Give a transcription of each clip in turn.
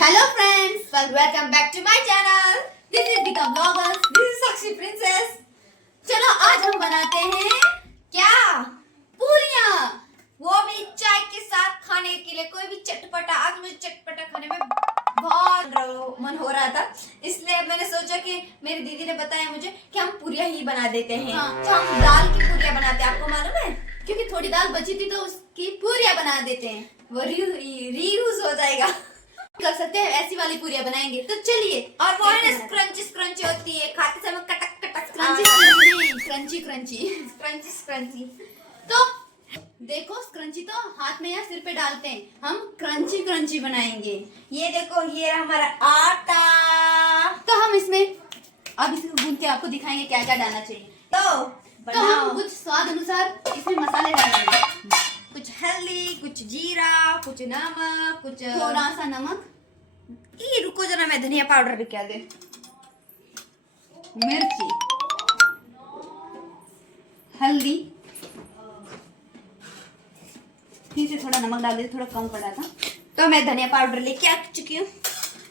Hello friends, welcome back to my channel. This is Deeka bloggers, this is Sakshi princess. चलो आज हम बनाते हैं क्या, पूरियां, वो भी चाय के साथ खाने के लिए। कोई भी चटपटा, आज मुझे चटपटा खाने में बहुत मन हो रहा था, इसलिए मैंने सोचा कि मेरी दीदी ने बताया मुझे कि हम पूरियां ही बना देते हैं। तो हम दाल की पूरियां बनाते हैं, आपको मालूम है, क्योंकि थोड़ी दाल बची थी तो उसकी पूरियां बना देते हैं, वो रीयूज हो जाएगा। कर सकते हैं, ऐसी वाली पूरियां बनाएंगे। तो चलिए। और वो है ना क्रंची क्रंची होती है, खाते समय Cuttack Cuttack crunchy crunchy crunchy crunchy crunchy. तो देखो, क्रंची तो हाथ में या सिर पे डालते हैं, हम क्रंची क्रंची बनाएंगे। ये देखो, ये हमारा आटा। तो हम इसमें अब इसको गूंथ के आपको दिखाएंगे क्या क्या डालना चाहिए। तो हम कुछ स्वाद अनुसार इसमें मसाले डालेंगे, कुछ हल्दी, कुछ जीरा, कुछ नमक, कुछ थोड़ा सा नमक। ये रुको जरा, मैं धनिया पाउडर भी क्या दे, मिर्ची, हल्दी, फिर से थोड़ा नमक डाल दे, थोड़ा कम पड़ा था तो मैं धनिया पाउडर लेके आ चुकी हूँ।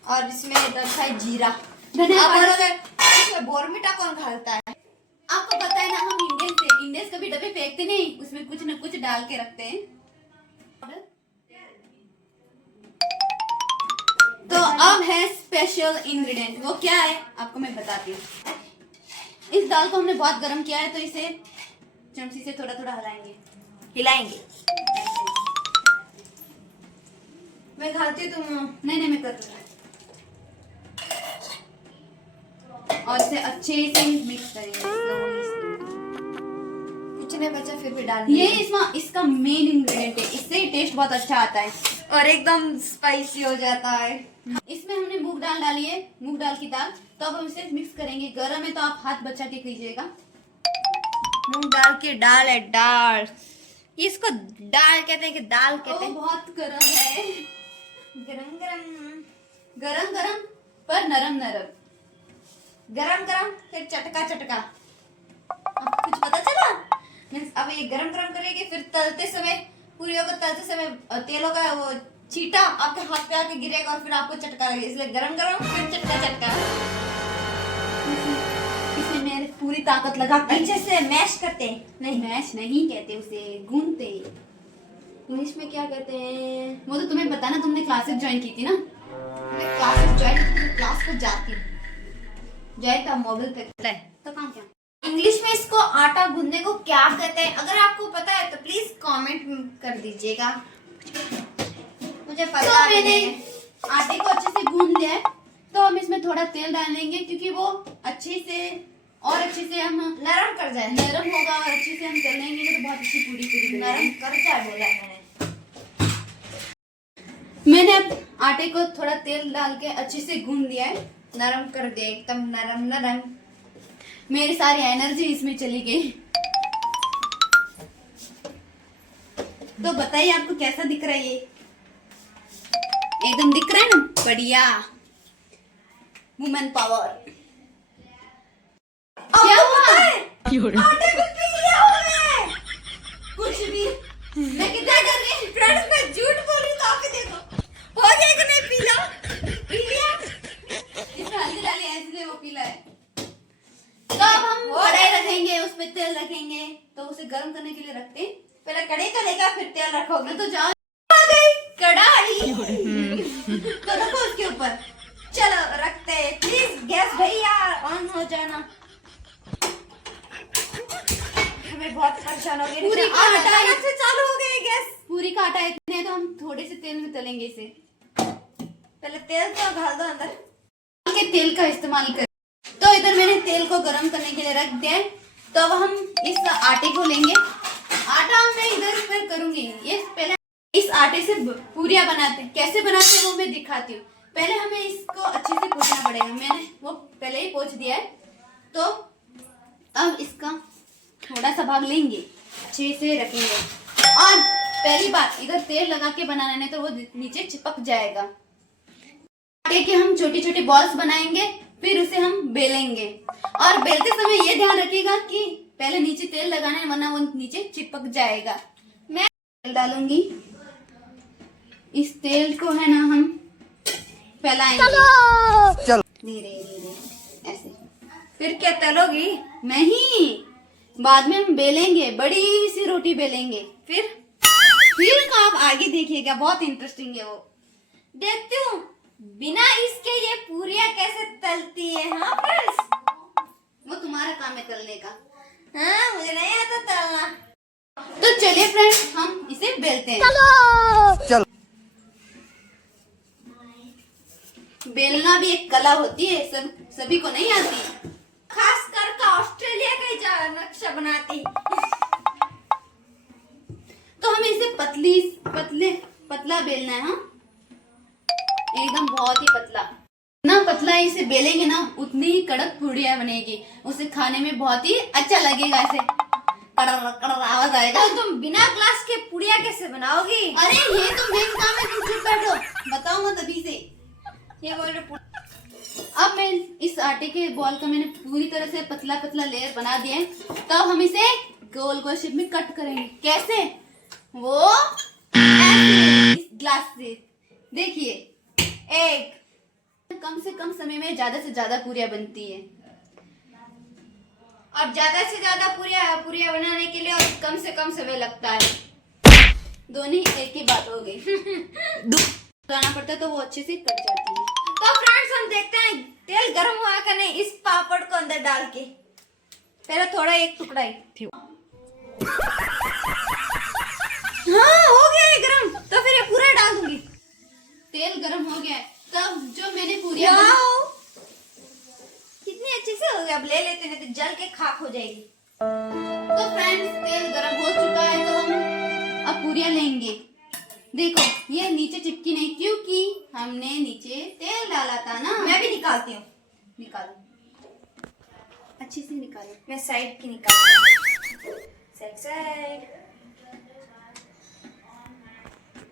और इसमें दरअसल है जीरा। धनिया पाउडर बोरमिटा कौन घालता है? आपको पता है ना, हम इंडियंस कभी डब्बे फेंकते नहीं, उसमें कुछ न कुछ डाल के रखते हैं। तो अब है स्पेशल इंग्रेडिएंट, वो क्या है आपको मैं बताती हूँ। इस दाल को हमने बहुत गर्म किया है, तो इसे चमची से थोड़ा थोड़ा हिलाएंगे। मैं खाती हूँ, तुम नहीं मैं कर रही हूँ। और इसे अच्छे से मिक्स करेंगे। कुछ नहीं बचा फिर भी डाल। ये इसका मेन इंग्रेडिएंट है, इससे टेस्ट बहुत अच्छा आता है और एकदम स्पाइसी हो जाता है। इसमें हमने मूंग दाल डाली है, मूंग दाल की दाल। तो अब हम इसे मिक्स करेंगे। गरम है तो आप हाथ बचा के कीजिएगा। मूंग दाल की दाल है, दाल, इसको दाल कहते हैं कि दाल कहते हैं। बहुत गरम है, गरम गरम गरम गरम पर नरम नरम, गरम गरम फिर चटका चटका। अब कुछ पता चला? अब ये गरम गरम करेंगे, फिर तलते समय, पूरियों को तलते समय तेलों का वो छींटा आपके हाथ पे आके गिरेगा और फिर आपको चटका लगेगा, इसलिए गरम गरम फिर चटका चटका। इसमें मेरे पूरी ताकत लगा अच्छे से मैश करते। नहीं, मैश नहीं कहते उसे, गूंथते। इंग्लिश में क्या कहते हैं वो तो तुम्हें पता ना, तुमने क्लासेस ज्वाइन की थी ना। मैं क्लासेस ज्वाइन की थी, क्लास को जाती जय का मोबाइल पे तो कहाँ क्या इंग्लिश में इसको आटा गूंदने को क्या कहते हैं? अगर आपको पता है तो प्लीज कमेंट कर दीजिएगा, मुझे पता तो मैंने आटे को अच्छे से गूंद लिया है। तो हम इसमें थोड़ा तेल डालेंगे, क्योंकि वो अच्छे से हम नरम कर जाए, नरम होगा और अच्छे से हम तलेंगे तो बहुत अच्छी पूरी नरम कर जाए। बोला मैंने अब आटे को थोड़ा तेल डाल के अच्छे से गूंद लिया है, नरम कर दे, एकदम नरम नरम। मेरी सारी एनर्जी इसमें चली गई। तो बताइए आपको कैसा दिख रहा है? ये एकदम दिख रहा है ना, बढ़िया, वुमेन पावर। क्या हुआ है? आटे में पी लिया है कुछ भी। मैं कितना कर रही फ्रेंड्स, मैं झूठ बोल रही, तो आप ही देखो हो गया कि नहीं, पी लिया। इसमें हल्दी डाली है, इसलिए वो पीला है। तो अब हम कढ़ाई रखेंगे, उसमें तेल रखेंगे, तो उसे गर्म करने के लिए रखते हैं। पहले कढ़ाई करेगा फिर तेल रखोगे, तो जाओ कढ़ाई तो रखो उसके ऊपर। चलो रखते हैं, प्लीज गैस भैया ऑन हो जाना, हमें बहुत परेशान हो गए। पूरी का आटा से चालू हो गई गैस, पूरी का आटा इतने है तो हम थोड़े से तेल में तलेंगे इसे। पहले तेल तो घाल दो अंदर, के तेल का इस्तेमाल कर। तो इधर मैंने तेल को गरम करने के लिए रख दिया है। तो अब हम इस आटे को लेंगे, आटा मैं इधर पर करूंगी। ये पहले इस आटे से पूरियां बनाते हैं, कैसे बनाते हैं वो मैं दिखाती हूँ। पहले हमें इसको अच्छे से पोंछना पड़ेगा, मैंने वो पहले ही पोंछ दिया है। तो अब इसका थोड़ा सा भाग लेंगे, अच्छे से रखेंगे। और पहली बात, इधर तेल लगा के बनाना, नहीं तो वो नीचे चिपक जाएगा। आटे के हम छोटी छोटी बॉल्स बनाएंगे, फिर उसे हम बेलेंगे। और बेलते समय ये ध्यान रखिएगा कि पहले नीचे तेल लगाना है, वरना वो नीचे चिपक जाएगा। मैं तेल डालूंगी, इस तेल को है ना हम फैलाएंगे। चलो धीरे धीरे ऐसे। फिर क्या तलोगी? नहीं, बाद में हम बेलेंगे, बड़ी सी रोटी बेलेंगे। फिर का आप आगे देखिएगा, बहुत इंटरेस्टिंग है वो। देखती हूँ बिना इसके ये पूरियां कैसे तलती है। हाँ फ्रेंड्स, वो तुम्हारा काम है तलने का। हाँ मुझे नहीं आता तलना। तो चलिए फ्रेंड्स, हम इसे बेलते हैं। चलो। बेलना भी एक कला होती है, सभी को नहीं आती। खास करके ऑस्ट्रेलिया का नक्शा बनाती। तो हमें इसे पतला बेलना है। हाँ, एकदम बहुत ही पतला। ना पतला इसे बेलेंगे ना, उतनी ही कड़क पूड़ियाँ बनेगी। उसे खाने में बहुत ही अच्छा लगेगा। ऐसे कड़र कड़र आवाज आएगा। तो तुम बिना ग्लास के पूड़ियां कैसे बनाओगी? अरे ये तो मेन काम है, तुम चुप बैठो, बताऊंगा तभी से। ये बोल रहे अब मैं इस आटे के बॉल का मैंने पूरी तरह से पतला पतला लेयर बना दिया है। तब हम इसे गोल गोल शेप में कट करेंगे। कैसे? वो ऐसे, इस ग्लास से। देखिए, एक कम से कम समय में ज्यादा से ज्यादा पूरियां बनती है। और ज्यादा से ज्यादा पूरियां बनाने के लिए और कम से कम समय लगता है। दोनों ही एक ही बात हो गई। लगाना पड़ता है तो वो अच्छे से कट जाती है। तो फ्रेंड्स, हम देखते हैं तेल गर्म हुआ कि नहीं इस पापड़ को अंदर डाल के। पहले थोड़ा एक टुकड़ा ही। हाँ हो गया है गरम, तो फिर ये पूरा डाल दूंगी। तेल गरम हो गया है, तब जो मैंने कितनी अच्छे से हो गया। अब ले लेते हैं, तो जल के खाक हो जाएगी। तो फ्रेंड्स, तेल गरम हो चुका है, तो हम अब पूरियां लेंगे। देखो, ये नीचे चिपकी नहीं, क्योंकि हमने नीचे तेल डाला था ना। मैं भी निकालती हूँ। निकालो, अच्छे से निकालो। मैं साइड की निकालती हूँ। साइड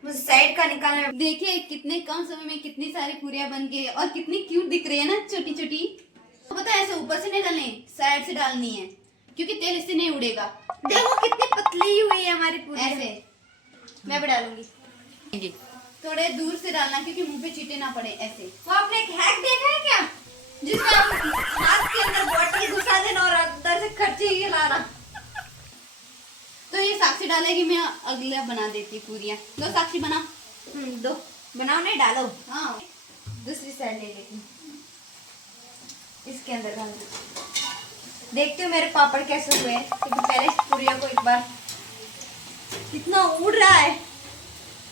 मुझे साइड का निकालना है। देखिए कितने कम समय में कितनी सारी पूरियां बन गई और कितनी क्यूट दिख रही है ना, छोटी छोटी। तो पता है, ऐसे ऊपर से नहीं डालनी, साइड से डालनी है, क्योंकि तेल इससे नहीं उड़ेगा। देखो कितनी पतली हुई है हमारी पूरी। ऐसे मैं भी डालूंगी। थोड़े दूर से डालना, क्योंकि मुंह पे चीटे ना पड़े। ऐसे वो आपने एक हैक देखा है क्या, जिसमें हम हाथ के अंदर बॉटल घुसा देना और अंदर से खर्ची हिलाना। तो ये साक्षी डालेगी, मैं अगला बना देती पूरियां। लो साक्षी बना। दो बनाओ, नहीं डालो। हाँ, दूसरी साइड ले लेती हूँ, इसके अंदर डाल दो। देखती हूँ मेरे पापड़ कैसे हुए, क्योंकि पहले पूरियों को एक बार कितना उड़ रहा है।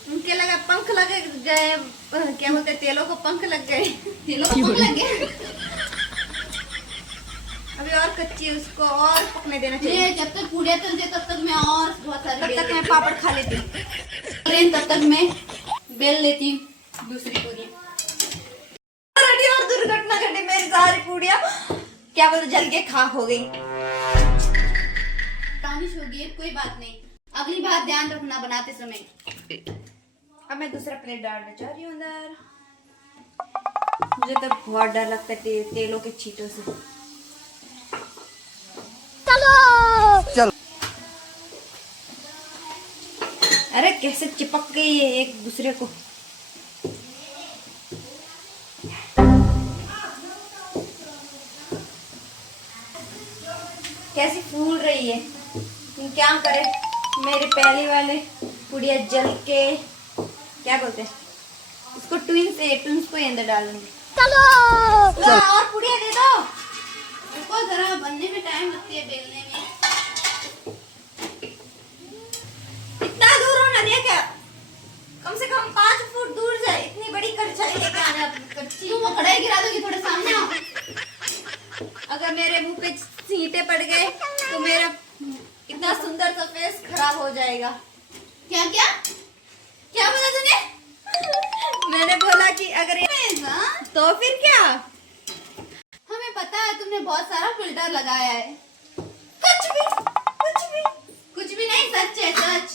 उनके लगा पंख लगे गए, क्या बोलते हैं, तेलों को पंख लग गए। तेलों को पंख लग गए। अभी और कच्ची है, उसको और पकने देना चाहिए। ये जब तक पूरियां तल जाए तब तक मैं और बहुत सारी तब तक मैं पापड़ खा लेती हूँ। तब तक मैं बेल लेती हूँ दूसरी पूरी। और दुर्घटना घटी, मेरी सारी पूड़ियाँ क्या बोलते जल के खाक हो गई। टाउनिश हो गई, कोई बात नहीं। अगली बार ध्यान रखना बनाते समय। अब मैं दूसरा प्लेट डालने जा रही हूँ अंदर। मुझे तो बहुत डर लगता है तेलों के छींटों से। चलो। अरे कैसे चिपक गई है एक दूसरे को। कैसी फूल रही है। क्या करे, मेरे पहले वाले पुड़िया जल के क्या बोलते हैं उसको, ट्विंस को अंदर डाल दूंगी। चलो और पुड़िया दे दो। उसको जरा बनने में टाइम लगती है, बेलने में। इतना दूर होना दिया क्या, कम से कम 5 फुट दूर जाए। इतनी बड़ी करछाई लेके आना कच्ची। तुम वो कढ़ाई गिरा दोगी, थोड़े सामने आओ। अगर मेरे मुंह पे छींटे पड़ गए तो मेरा इतना सुंदर सा फेस खराब हो जाएगा। क्या क्या क्या बोला तूने? मैंने बोला कि अगर तो फिर क्या, हमें पता है तुमने बहुत सारा फिल्टर लगाया है। कुछ भी नहीं, सच है सच।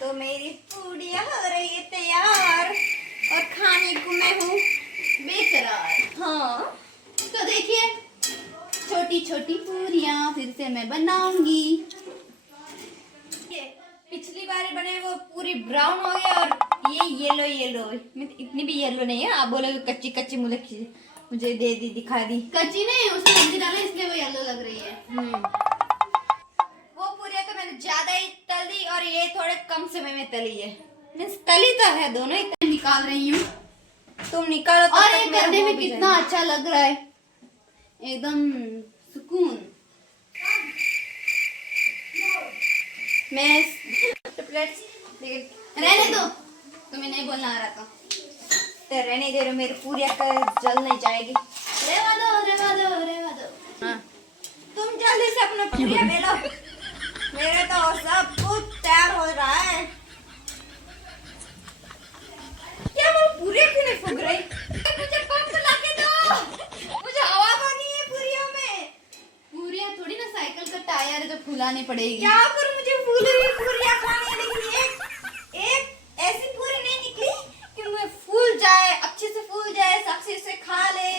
तो मेरी पूड़िया हो रही है तैयार और खाने को मैं हूँ बेकरार। हाँ, तो देखिए, छोटी छोटी पूरियां फिर से मैं बनाऊंगी। पिछली बार बने वो पूरी ब्राउन हो गई और ये येलो येलो, इतनी भी येलो नहीं है। आप बोले कच्ची कच्ची मुझे दे दी, दिखा दी। कच्ची नहीं, उसमें हल्दी डाला इसलिए वो येलो लग रही है। वो पूरी तो मैंने ज्यादा ही तल दी और ये थोड़े कम समय में तली है। मीन्स तली तो है, दोनों ही निकाल रही हूँ। तुम निकालो। और ये करने में कितना अच्छा लग रहा है, एकदम सुकून। मैं रहने दो, तुम्हें नहीं बोलना आ रहा तो रहने दे रहे, मेरी पूरी जल नहीं जाएगी। रेवा दो रेवा दो रेवा दो। हाँ। तुम जल्दी से अपना पूरिया ले लो, मेरे तो सब कुछ तैयार हो रहा है। क्या वो पूरे क्यों नहीं फूक रही? मुझे पंप लाके दो, मुझे हवा भरनी है पूरियों में। पूरियां थोड़ी ना साइकिल का टायर है जो फुलानी पड़ेगी। क्या करूं, मुझे फूली हुई पूरियां खानी है, लेकिन एक ऐसी पूरी नहीं निकली कि मैं फूल जाए, अच्छे से फूल जाए, साक्षी से खा ले।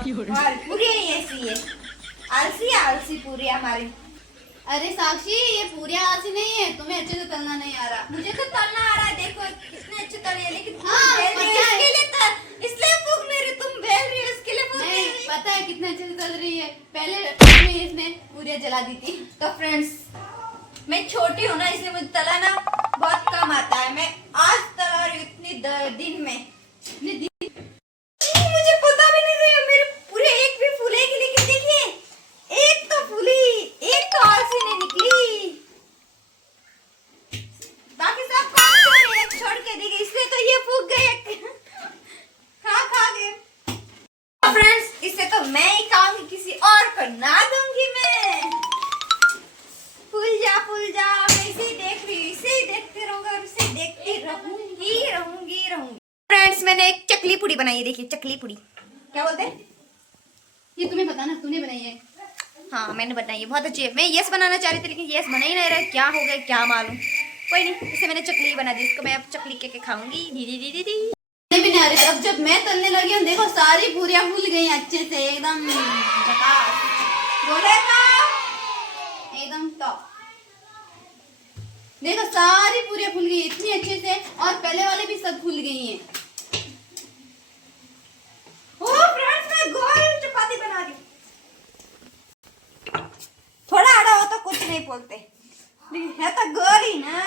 और पूरी ऐसी है, आलसी आलसी पूरी हमारी। अरे साक्षी, ये पूरियां आलसी नहीं है, तुम्हें अच्छे से तलना नहीं आ रहा। मुझे तो तलना आ रहा है, देखो कितने अच्छे तले हैं, लेकिन हाँ, बेल रही पता है, है। इसके लिए इसलिए फूक नहीं रही, तुम बेल रही हो इसके लिए फूक नहीं, नहीं। पता है कितने अच्छे से तल रही है। पहले में इसने पूरियां जला दी थी। तो फ्रेंड्स, मैं छोटी हूँ ना, इसलिए मुझे तलाना बहुत कम आता है। मैं आज तला रही हूँ इतनी दिन में। मुझे पता भी नहीं था मेरे पूरे एक भी फूलेगी, लेकिन देखिए एक तो फूली, एक तो आलसी नहीं निकली, बाकी सब काम छोड़ एक छोड़ के दी गई, इसलिए तो ये फूक गए। खा गए। फ्रेंड्स, इससे तो मैं ही खाऊंगी, किसी और को ना दूंगी मैं। फूल जा, मैं इसे ही देख रही हूँ, इसे ही देखते रहूंगा और इसे देखती रहूंगी। फ्रेंड्स, मैंने एक चकली पूड़ी बनाई है, देखिए चकली पूड़ी क्या बोलते हैं? ये तुम्हें पता ना, तूने बनाई है। हाँ, मैंने बनाई है, बहुत अच्छी है। मैं यस बनाना चाह रही थी, लेकिन यस बना ही नहीं रहा, क्या हो गया क्या मालूम। कोई नहीं, इसे मैंने चकली बना दी, इसको मैं अब चकली के खाऊंगी। दी नहीं भी नहीं आ रही थी। अब जब मैं तलने लगी हूँ, देखो सारी पूरियां फूल गई अच्छे से, एकदम झकास। बोले था एकदम टॉप। देखो सारी पूरियां फूल गई इतनी अच्छे से, और पहले वाले भी सब फूल गई हैं। ओ फ्रेंड्स, मैं गोल चपाती बना रही। थोड़ा आड़ा हो तो कुछ नहीं बोलते, लेकिन है तो गोल ही ना।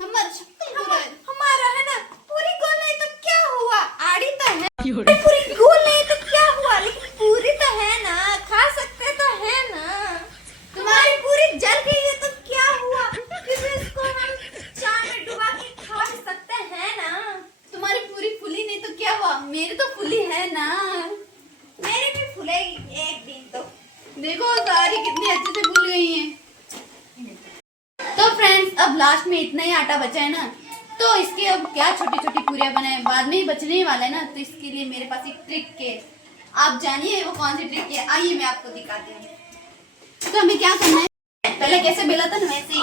हमारा शक्ल पूरा है। हमारा है ना, पूरी गोल नहीं तो क्या हुआ, आड़ी तो है। पूरी गोल नहीं तो क्या हुआ, लेकिन पूरी तो है ना, खा सकते तो है ना। तुम्हारी पूरी जल गई है तो क्या हुआ, क्योंकि इसको हम चाय में डुबा के खा सकते हैं ना। तुम्हारी पूरी फूली नहीं तो क्या हुआ, मेरी तो फूली है ना। मेरी भी फूलेगी एक दिन तो। देखो सारी कितनी अच्छे से फूल गई हैं। तो फ्रेंड्स, अब लास्ट में इतना ही आटा बचा है ना, तो इसके अब क्या छोटी छोटी पूरियां बनाए, बाद में ही बचने ही वाला है ना। तो इसके लिए मेरे पास एक ट्रिक है, आप जानिए वो कौन सी ट्रिक है। आइए मैं आपको दिखाती हूँ। तो हमें क्या करना है, पहले कैसे बेला था ना वैसे ही।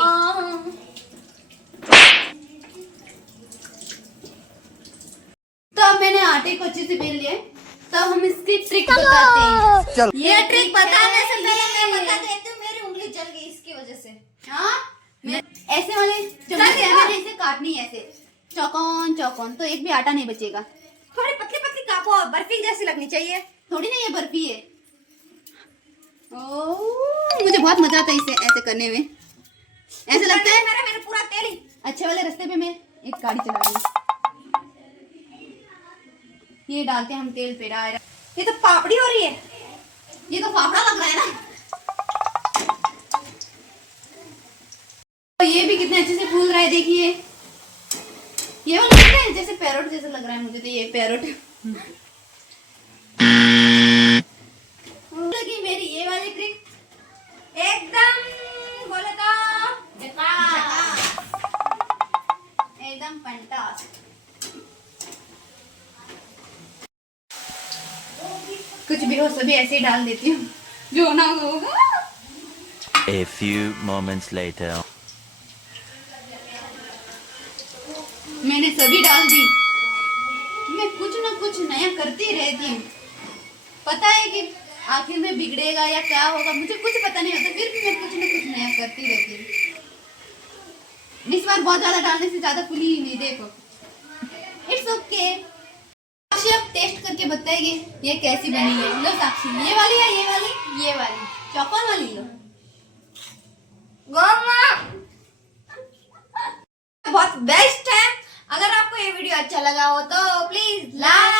तो अब मैंने आटे को अच्छे से बेल लिया है, तो हम इसकी ट्रिक बताते हैं। ये ट्रिक बताने से पहले मैं बता देती हूँ, मेरी उंगली जल गई इसकी वजह से। हाँ, ऐसे वाले चम्मच से मैंने इसे काटनी है, ऐसे चौकोन चौकोन, तो एक भी आटा नहीं बचेगा। थोड़ी पतली पतली कापो, बर्फी जैसी लगनी चाहिए। थोड़ी नहीं, ये बर्फी है। ओह, मुझे बहुत मजा आता है इसे ऐसे करने में, ऐसे लगता है मेरा पूरा तेल ही। अच्छे वाले रास्ते पे मैं एक गाड़ी चला रही हूँ। ये डालते हैं हम तेल पे डायरेक्ट। ये तो पापड़ी हो रही है, ये तो फाफड़ा लग रहा है ना। तो ये भी कितने अच्छे से फूल रहा है, देखिए। ये वाला लग रहा है जैसे पैरोट जैसा लग रहा है मुझे, तो ये पैरोट लगी मेरी ये वाली ट्रिक एकदम बोले तो एकदम फंटास। कुछ भी हो सभी ऐसे ही डाल देती हूँ, जो ना होगा। A few moments later. मैंने सभी डाल दी। मैं कुछ ना कुछ नया करती रहती हूँ। पता है कि आखिर में बिगड़ेगा या क्या होगा, मुझे कुछ पता नहीं होता, फिर भी मैं कुछ ना कुछ नया करती रहती हूँ। इस बार बहुत ज्यादा डालने से ज्यादा फुली ही नहीं, देखो। It's okay. साक्षी अब टेस्ट करके बताएगी ये कैसी बनी है। लो साक्षी, ये वाली है, ये वाली, ये वाली चौकोर वाली लो। बहुत बेस्ट है। अगर आपको ये वीडियो अच्छा लगा हो तो प्लीज लाइक